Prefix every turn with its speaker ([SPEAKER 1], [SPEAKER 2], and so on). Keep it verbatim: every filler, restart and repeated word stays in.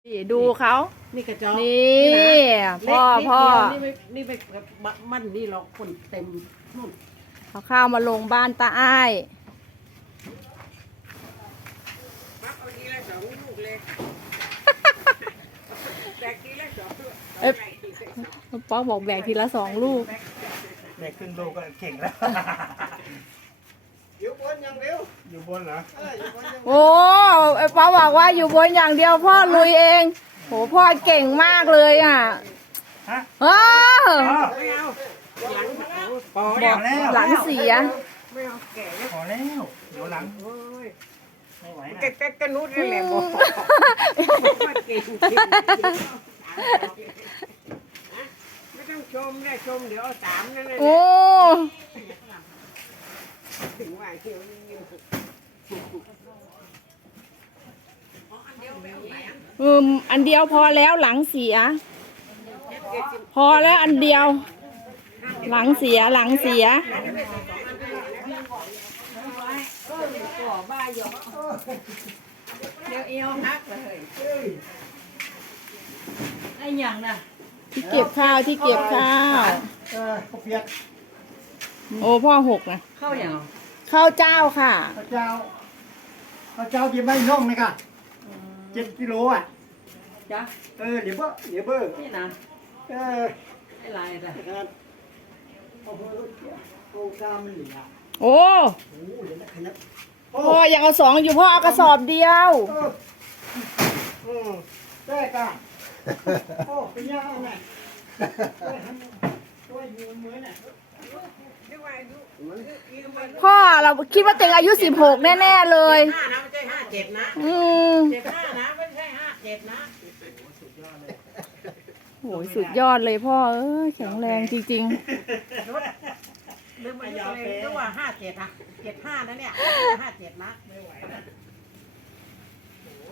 [SPEAKER 1] นี่ดูเขา
[SPEAKER 2] นี่กระจอก
[SPEAKER 1] นี่พ่อพ่อ
[SPEAKER 2] นี่ไม่นี่ไปมันนี่เราคนเต็มนู่น
[SPEAKER 1] เขาข้าวมาลงบ้านตาอ้าย
[SPEAKER 2] ปั๊บเอาทีละสองลูกเลยแบกทีละสองลูก
[SPEAKER 1] เอ้ยป๊อกบอกแบกทีละสองลูก
[SPEAKER 3] แบกครึ่งโลก็เก่งแล้ว
[SPEAKER 2] อยู่บนอย่างเดียว
[SPEAKER 3] อยู่บนเหรอ
[SPEAKER 2] เอออยู่บนอย่าง
[SPEAKER 1] โอ้ไอ้ป๊อกบอกว่าอยู่บนอย่างเดียวพ่อลุยเองโหพ่อเก่งมากเลยอ่ะ
[SPEAKER 3] ฮะ
[SPEAKER 1] เออ
[SPEAKER 2] ไม่เอาหลังพอ
[SPEAKER 1] บอกหลังเสีย
[SPEAKER 2] ไม่เอาแก่แล้ว
[SPEAKER 3] พอแล้วเดี๋ยวหลัง
[SPEAKER 2] โอ้ย
[SPEAKER 3] ไม่ไหว
[SPEAKER 2] แก
[SPEAKER 3] นะ
[SPEAKER 2] แกกระนุดนี่แหละบอกมาเก่งจริงไม่ต้องชมนะชมเดี๋ยวเอาสามนั่นเลย
[SPEAKER 1] โอ้
[SPEAKER 2] ถึงว่าเที่ยวนี้อยู่
[SPEAKER 1] อืมอันเดียวพอแล้วหลังเสีย พอแล้วอันเดียว หลังเสียหลังเสีย
[SPEAKER 2] เดี๋ยวเอวหักเลย
[SPEAKER 1] ไอ้อย่างน่ะที่เก็บข้าวที่เก็บข้าว
[SPEAKER 3] เออข้าวเปียก
[SPEAKER 1] โอ้พ่อหกนะ
[SPEAKER 2] เข้าอย่าง
[SPEAKER 1] ข้าวเจ้าค่ะ
[SPEAKER 3] ข้าวเจ้าข้าวเจ้ากินไม่น่องเลยค่ะเจ็ดกิโลอ่ะ
[SPEAKER 2] จ้ะ
[SPEAKER 3] เออเดี๋ยวเบ้อเดี๋ยวเบ้อ
[SPEAKER 2] นี่นะ
[SPEAKER 3] เออ
[SPEAKER 2] ไอ้ลายอะไร
[SPEAKER 3] ขนาดเอาเบ้อเอากามันเหลือ
[SPEAKER 1] โอ้
[SPEAKER 3] โอ้เดี๋ยวนะขยับโอ้
[SPEAKER 1] พ่อยังเอาสองอยู่พ่อเอากระสอบเดียว
[SPEAKER 3] เอออืมได้ก่ะโอ้เป็นยังไงตัวอยู่เหมือนน่ะ
[SPEAKER 1] พ่อเราคิดว่าเต็งอายุสิบหกแน่ๆเลย
[SPEAKER 2] ห้านะไม่ใช่ห้าเจ็ดนะ
[SPEAKER 1] อืม
[SPEAKER 2] เจ็ดห้านะไม่ใช่ห้าเจ็ดนะ
[SPEAKER 1] โหยสุดยอดเลยพ่อเอ้ยแข็งแรงจริง
[SPEAKER 2] ลืมไปเลยนึกว่าห้าเจ็ดนะเจ็ดห้านะเนี่ยห้าเจ็ดนะไม่ไหวนะ